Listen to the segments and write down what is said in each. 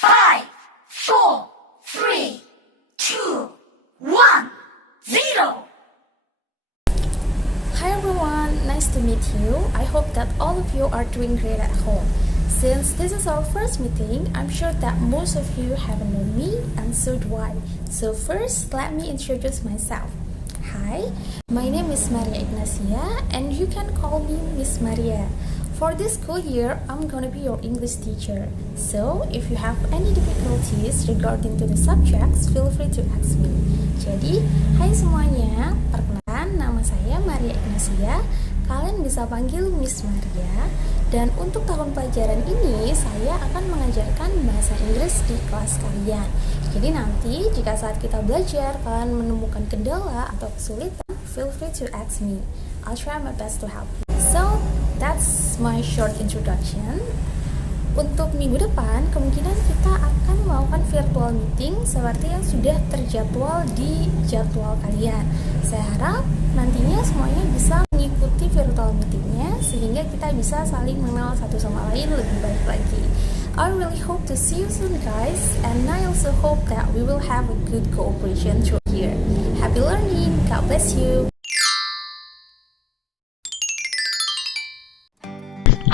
5, 4, 3, 2, 1, 0. Hi everyone, nice to meet you. I hope that all of you are doing great at home. Since this is our first meeting, I'm sure that most of you haven't known me, and so do I. So first, let me introduce myself. Hi, my name is Maria Ignacia, and you can call me Miss Maria. For this school year, I'm gonna be your English teacher. So, if you have any difficulties regarding to the subjects, feel free to ask me. Jadi, hai semuanya, perkenalkan nama saya Maria Ignacia. Kalian bisa panggil Miss Maria. Dan untuk tahun pelajaran ini, saya akan mengajarkan bahasa Inggris di kelas kalian. Jadi nanti, jika saat kita belajar, kalian menemukan kendala atau kesulitan, feel free to ask me. I'll try my best to help you. So, that's my short introduction. Untuk minggu depan, kemungkinan kita akan melakukan virtual meeting seperti yang sudah terjadwal di jadwal kalian. Saya harap nantinya semuanya bisa mengikuti virtual meetingnya sehingga kita bisa saling mengenal satu sama lain lebih baik lagi. I really hope to see you soon, guys, and I also hope that we will have a good cooperation through here. Happy learning! God bless you!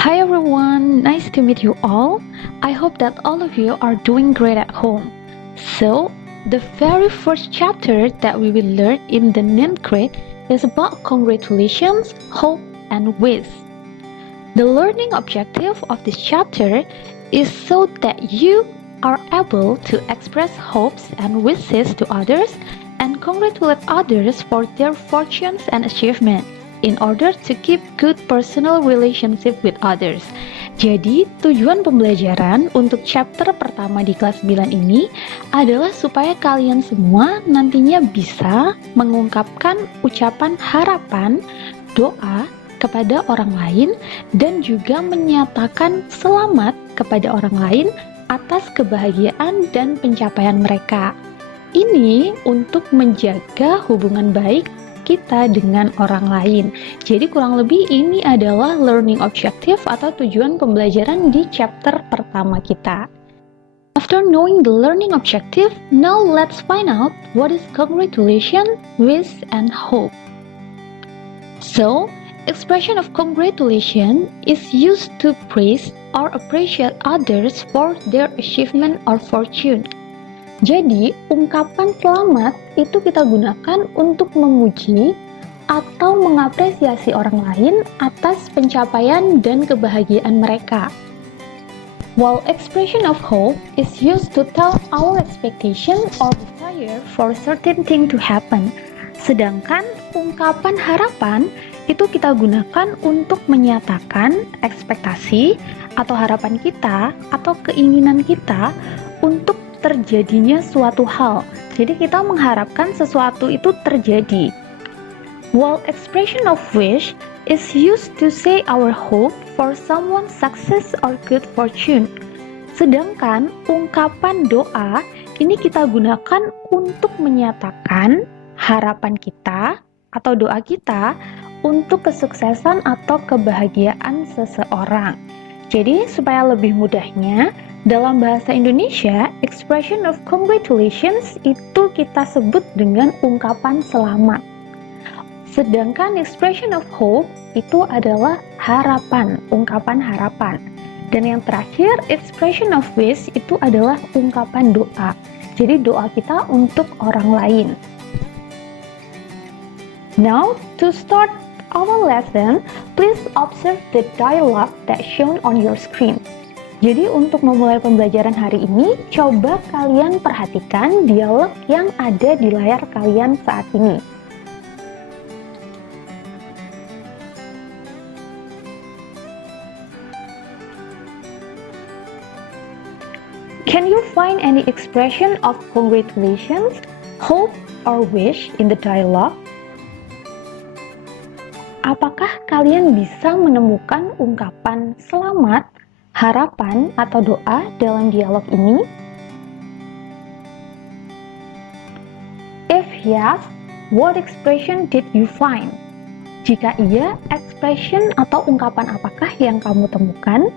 Hi everyone, nice to meet you all. I hope that all of you are doing great at home. So, the very first chapter that we will learn in the 9th grade is about congratulations, hope, and wish. The learning objective of this chapter is so that you are able to express hopes and wishes to others and congratulate others for their fortunes and achievements, in order to keep good personal relationship with others. Jadi, tujuan pembelajaran untuk chapter pertama di kelas 9 ini adalah supaya kalian semua nantinya bisa mengungkapkan ucapan harapan, doa kepada orang lain, dan juga menyatakan selamat kepada orang lain atas kebahagiaan dan pencapaian mereka. Ini untuk menjaga hubungan baik kita dengan orang lain. Jadi kurang lebih ini adalah learning objective atau tujuan pembelajaran di chapter pertama kita. After knowing the learning objective, now let's find out what is congratulation, wish, and hope. So, expression of congratulation is used to praise or appreciate others for their achievement or fortune. Jadi, ungkapan selamat itu kita gunakan untuk memuji atau mengapresiasi orang lain atas pencapaian dan kebahagiaan mereka. While expression of hope is used to tell our expectation or desire for a certain thing to happen. Sedangkan ungkapan harapan itu kita gunakan untuk menyatakan ekspektasi atau harapan kita atau keinginan kita untuk terjadinya suatu hal. Jadi kita mengharapkan sesuatu itu terjadi. While expression of wish is used to say our hope for someone's success or good fortune. Sedangkan ungkapan doa ini kita gunakan untuk menyatakan harapan kita atau doa kita untuk kesuksesan atau kebahagiaan seseorang. Jadi supaya lebih mudahnya, dalam bahasa Indonesia, expression of congratulations itu kita sebut dengan ungkapan selamat. Sedangkan expression of hope itu adalah harapan, ungkapan harapan. Dan yang terakhir, expression of wish itu adalah ungkapan doa. Jadi doa kita untuk orang lain. Now, to start our lesson, please observe the dialogue that's shown on your screen. Jadi untuk memulai pembelajaran hari ini, coba kalian perhatikan dialog yang ada di layar kalian saat ini. Can you find any expression of congratulations, hope, or wish in the dialogue? Apakah kalian bisa menemukan ungkapan selamat, harapan, atau doa dalam dialog ini? If yes, what expression did you find? Jika iya, expression atau ungkapan apakah yang kamu temukan?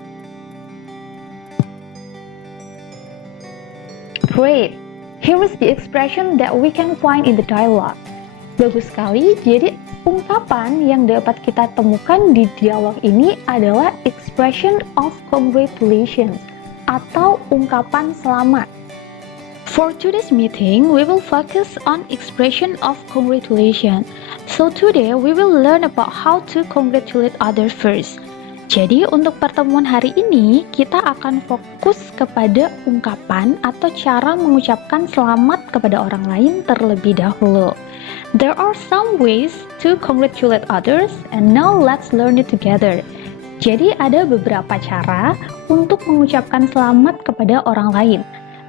Great! Here is the expression that we can find in the dialogue. Bagus sekali, jadi ungkapan yang dapat kita temukan di dialog ini adalah expression of congratulations atau ungkapan selamat. For today's meeting, we will focus on expression of congratulations. So today, we will learn about how to congratulate others first. Jadi untuk pertemuan hari ini, kita akan fokus kepada ungkapan atau cara mengucapkan selamat kepada orang lain terlebih dahulu. There are some ways to congratulate others, and now let's learn it together. Jadi ada beberapa cara untuk mengucapkan selamat kepada orang lain.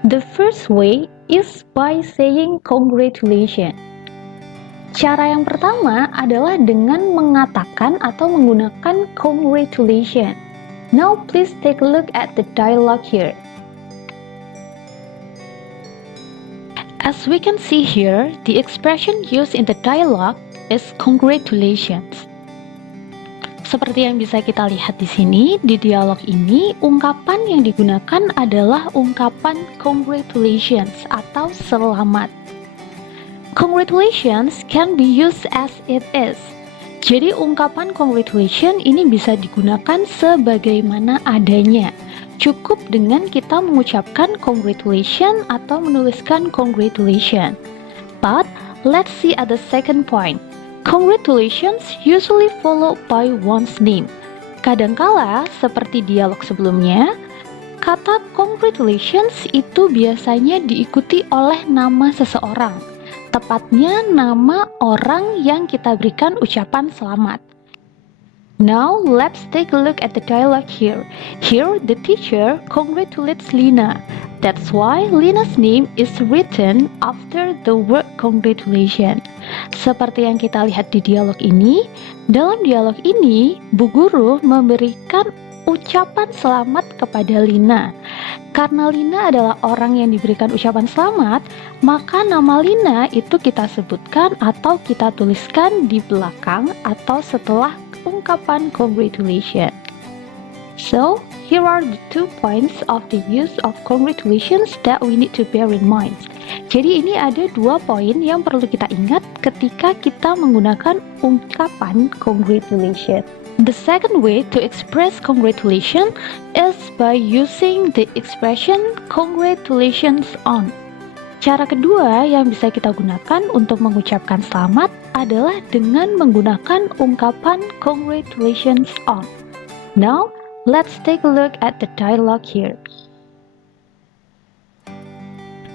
The first way is by saying congratulations. Cara yang pertama adalah dengan mengatakan atau menggunakan congratulations. Now please take a look at the dialogue here. As we can see here, the expression used in the dialogue is congratulations. Seperti yang bisa kita lihat di sini, di dialog ini, ungkapan yang digunakan adalah ungkapan congratulations atau selamat. Congratulations can be used as it is. Jadi ungkapan congratulations ini bisa digunakan sebagaimana adanya. Cukup dengan kita mengucapkan congratulations atau menuliskan congratulations. But let's see at the second point. Congratulations usually followed by one's name. Kadangkala seperti dialog sebelumnya, kata congratulations itu biasanya diikuti oleh nama seseorang. Tepatnya nama orang yang kita berikan ucapan selamat. Now, let's take a look at the dialogue here. Here, the teacher congratulates Lina. That's why Lina's name is written after the word congratulations. Seperti yang kita lihat di dialog ini, dalam dialog ini, Bu Guru memberikan ucapan selamat kepada Lina. Karena Lina adalah orang yang diberikan ucapan selamat, maka nama Lina itu kita sebutkan atau kita tuliskan di belakang atau setelah ungkapan congratulations. So, here are the 2 points of the use of congratulations that we need to bear in mind. Jadi ini ada 2 poin yang perlu kita ingat ketika kita menggunakan ungkapan congratulations. The second way to express congratulations is by using the expression congratulations on. Cara kedua yang bisa kita gunakan untuk mengucapkan selamat adalah dengan menggunakan ungkapan congratulations on. Now, let's take a look at the dialogue here.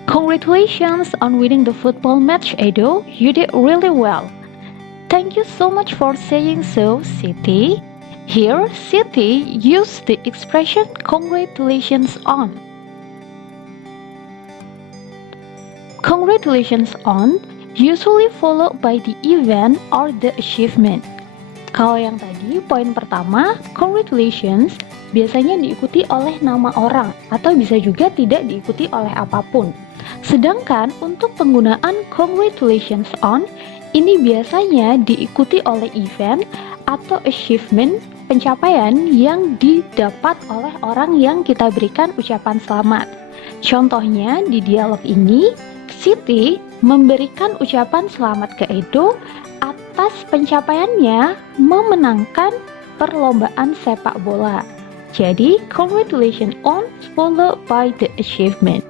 Congratulations on winning the football match, Edo. You did really well. Thank you so much for saying so, Siti. Here, Siti used the expression congratulations on. Congratulations on usually followed by the event or the achievement. Kalau yang tadi, poin pertama, congratulations biasanya diikuti oleh nama orang atau bisa juga tidak diikuti oleh apapun. Sedangkan untuk penggunaan congratulations on, ini biasanya diikuti oleh event atau achievement, pencapaian yang didapat oleh orang yang kita berikan ucapan selamat. Contohnya di dialog ini, Siti memberikan ucapan selamat ke Edo atas pencapaiannya memenangkan perlombaan sepak bola. Jadi, congratulations on followed by the achievement.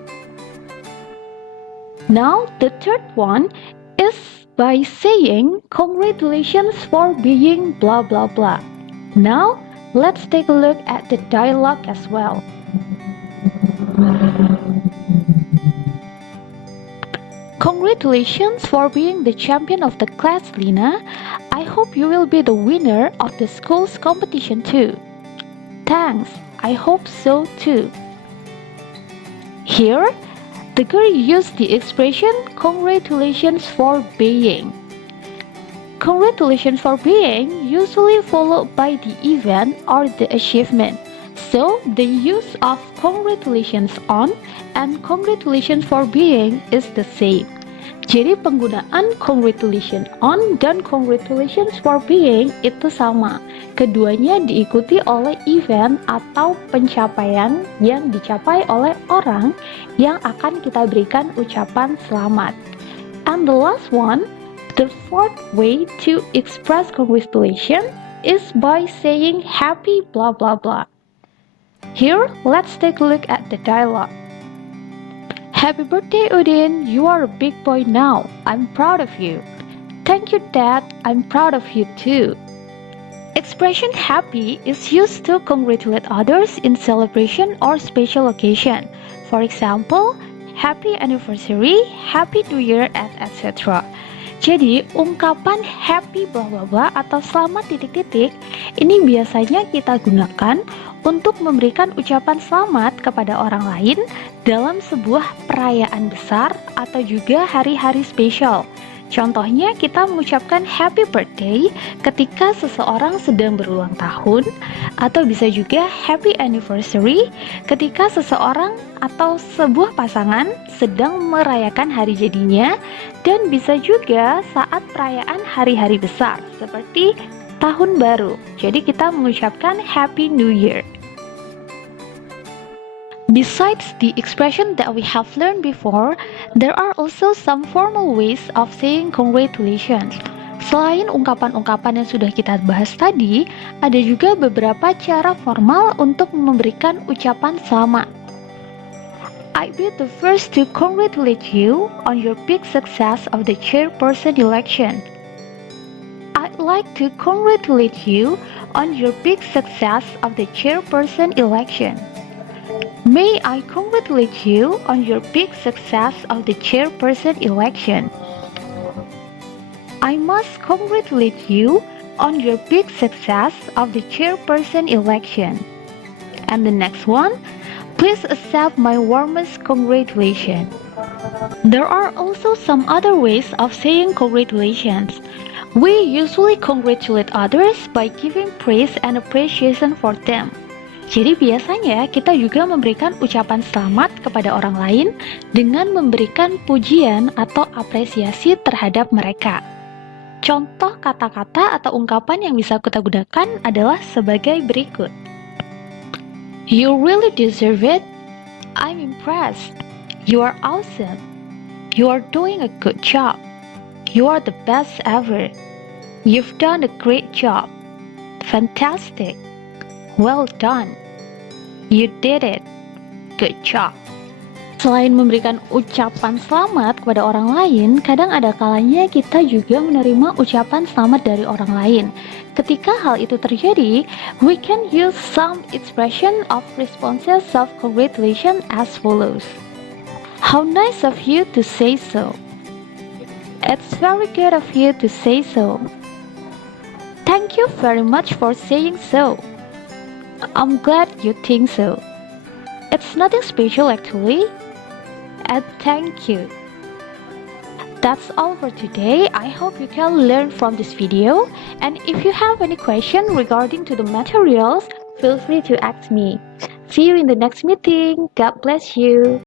Now, the third one is by saying congratulations for being blah blah blah. Now, let's take a look at the dialogue as well. Congratulations for being the champion of the class, Lina. I hope you will be the winner of the school's competition too. Thanks, I hope so too. Here, the girl used the expression congratulations for being. Congratulations for being usually followed by the event or the achievement. So, the use of congratulations on and congratulations for being is the same. Jadi penggunaan congratulations on dan congratulations for being itu sama. Keduanya diikuti oleh event atau pencapaian yang dicapai oleh orang yang akan kita berikan ucapan selamat. And the last one, the fourth way to express congratulations is by saying happy blah blah blah. Here, let's take a look at the dialogue. Happy birthday, Udin. You are a big boy now. I'm proud of you. Thank you, Dad. I'm proud of you too. Expression happy is used to congratulate others in celebration or special occasion. For example, happy anniversary, happy new year, and etc. Jadi, ungkapan happy blah blah blah atau selamat titik-titik ini biasanya kita gunakan untuk memberikan ucapan selamat kepada orang lain dalam sebuah perayaan besar atau juga hari-hari spesial. Contohnya, kita mengucapkan happy birthday ketika seseorang sedang berulang tahun, atau bisa juga happy anniversary ketika seseorang atau sebuah pasangan sedang merayakan hari jadinya, dan bisa juga saat perayaan hari-hari besar seperti tahun baru. Jadi kita mengucapkan happy new year. Besides the expression that we have learned before, there are also some formal ways of saying congratulations. Selain ungkapan-ungkapan yang sudah kita bahas tadi, ada juga beberapa cara formal untuk memberikan ucapan selamat. I'd be the first to congratulate you on your big success of the chairperson election. I'd like to congratulate you on your big success of the chairperson election. May I congratulate you on your big success of the chairperson election. I must congratulate you on your big success of the chairperson election. And the next one, please accept my warmest congratulations. There are also some other ways of saying congratulations. We usually congratulate others by giving praise and appreciation for them. Jadi biasanya kita juga memberikan ucapan selamat kepada orang lain dengan memberikan pujian atau apresiasi terhadap mereka. Contoh kata-kata atau ungkapan yang bisa kita gunakan adalah sebagai berikut. You really deserve it. I'm impressed. You are awesome. You are doing a good job. You are the best ever. You've done a great job. Fantastic. Well done. You did it. Good job. Selain memberikan ucapan selamat kepada orang lain, kadang ada kalanya kita juga menerima ucapan selamat dari orang lain. Ketika hal itu terjadi, we can use some expression of responses of congratulation as follows. How nice of you to say so. It's very good of you to say so. Thank you very much for saying so. I'm glad you think so. It's nothing special actually. And thank you. That's all for today. I hope you can learn from this video. And if you have any question regarding to the materials, feel free to ask me. See you in the next meeting. God bless you.